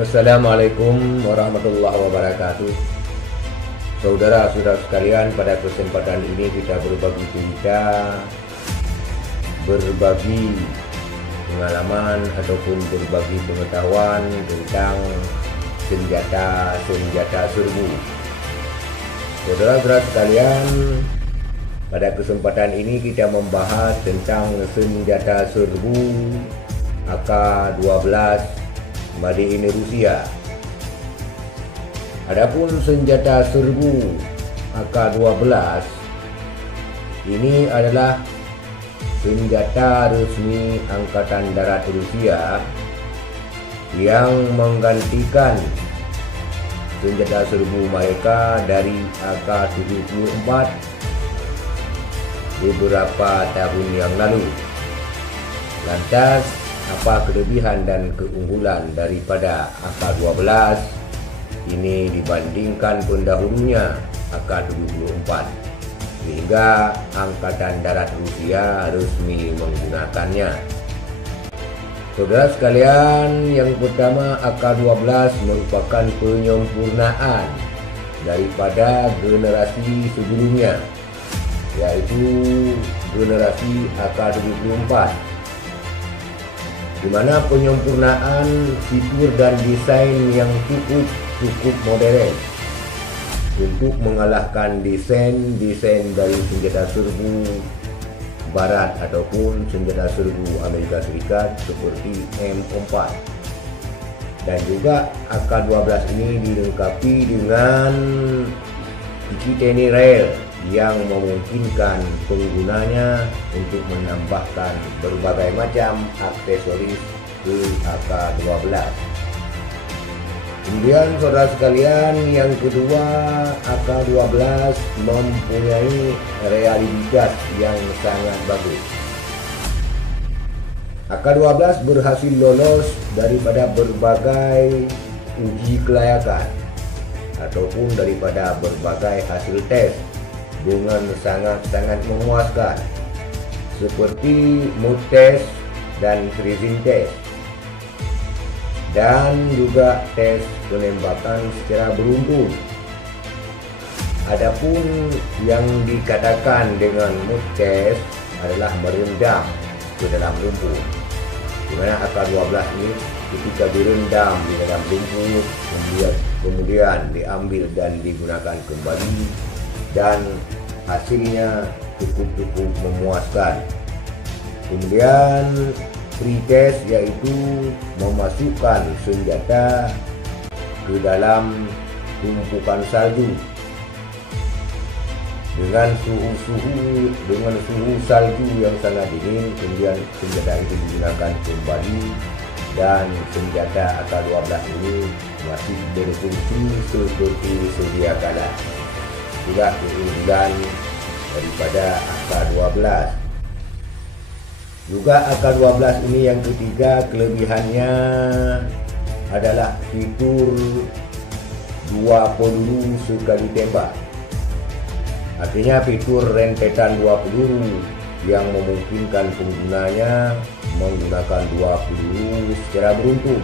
Assalamualaikum warahmatullahi wabarakatuh. Saudara-saudara sekalian, pada kesempatan ini kita berbagi cerita, berbagi pengalaman ataupun berbagi pengetahuan tentang senjata serbu. Saudara-saudara sekalian, pada kesempatan ini kita membahas tentang senjata serbu AK-12 Made in Rusia. Adapun senjata serbu AK-12 ini adalah senjata resmi Angkatan Darat Rusia yang menggantikan senjata serbu mereka dari AK-74 beberapa tahun yang lalu. Lantas, apa kelebihan dan keunggulan daripada AK-12 ini dibandingkan pendahulunya AK-74 sehingga Angkatan Darat Rusia resmi menggunakannya? Saudara sekalian, yang pertama, AK-12 merupakan penyempurnaan daripada generasi sebelumnya, yaitu generasi AK-74, di mana penyempurnaan fitur dan desain yang cukup modern untuk mengalahkan desain dari senjata serbu Barat ataupun senjata serbu Amerika Serikat seperti M4. Dan juga AK-12 ini dilengkapi dengan Picatinny rail yang memungkinkan penggunanya untuk menambahkan berbagai macam aksesoris ke AK-12. Kemudian saudara sekalian, yang kedua, AK-12 mempunyai reliabilitas yang sangat bagus. AK-12 berhasil lolos daripada berbagai uji kelayakan ataupun daripada berbagai hasil tes dengan sangat memuaskan, seperti mood test dan freezing test, dan juga tes penembakan secara beruntun. Adapun yang dikatakan dengan mood test adalah merendam ke dalam lumpur, di mana AK-12 ini ketika direndam di dalam lumpur kemudian diambil dan digunakan kembali, dan hasilnya cukup memuaskan. Kemudian pre-test, yaitu memasukkan senjata ke dalam tumpukan salju dengan suhu salju yang sangat dingin, kemudian senjata itu digunakan kembali, dan senjata AK-12 ini masih berfungsi seperti sedia kala. Juga keunggulan daripada AK-12. Juga AK-12 ini yang ketiga, kelebihannya adalah fitur 2 peluru sekali tembak. Artinya fitur rentetan 2 peluru yang memungkinkan penggunanya menggunakan 2 peluru secara beruntun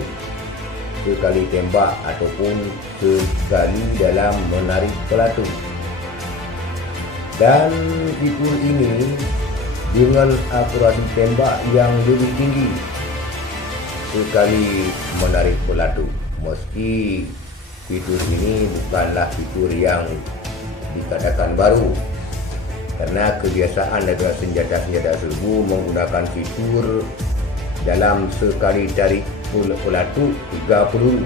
sekali tembak ataupun sekali dalam menarik pelatu. Dan fitur ini dengan akurasi tembak yang lebih tinggi sekali menarik pelatu. Meski fitur ini bukanlah fitur yang dikatakan baru, karena kebiasaan daripada senjata serbu menggunakan fitur dalam sekali tarik pelatu 3 peluru.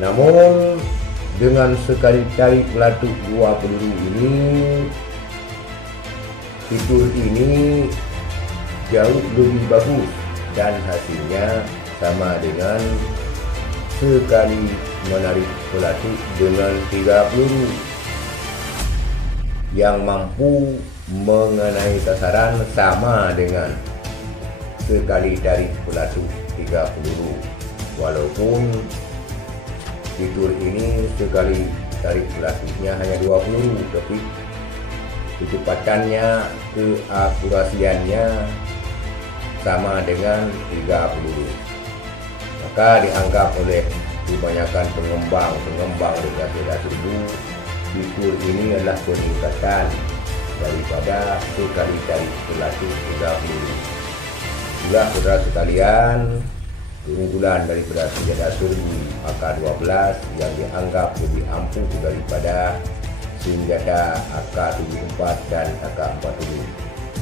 Namun dengan sekali tarik pelatu 2 peluru ini, fitur ini jauh lebih bagus dan hasilnya sama dengan sekali menarik pelatu dengan 3 peluru yang mampu mengenai sasaran sama dengan sekali tarik pelatu 3 peluru. Walaupun fitur ini sekali tarik pelatunya hanya 2 peluru, tapi kecepatannya, keakurasiannya sama dengan 3 peluru. maka dianggap oleh kebanyakan pengembang Data 1000 fitur ini adalah peningkatan daripada sekali cari pelatih 30. Itulah saudara sekalian, keunggulan daripada senjata serbu AK-12 yang dianggap lebih ampuh daripada senjata AK-74 dan AK-47.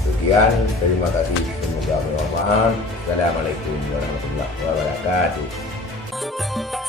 Sekian, terima kasih, semoga bermanfaat. Assalamualaikum warahmatullahi wabarakatuh.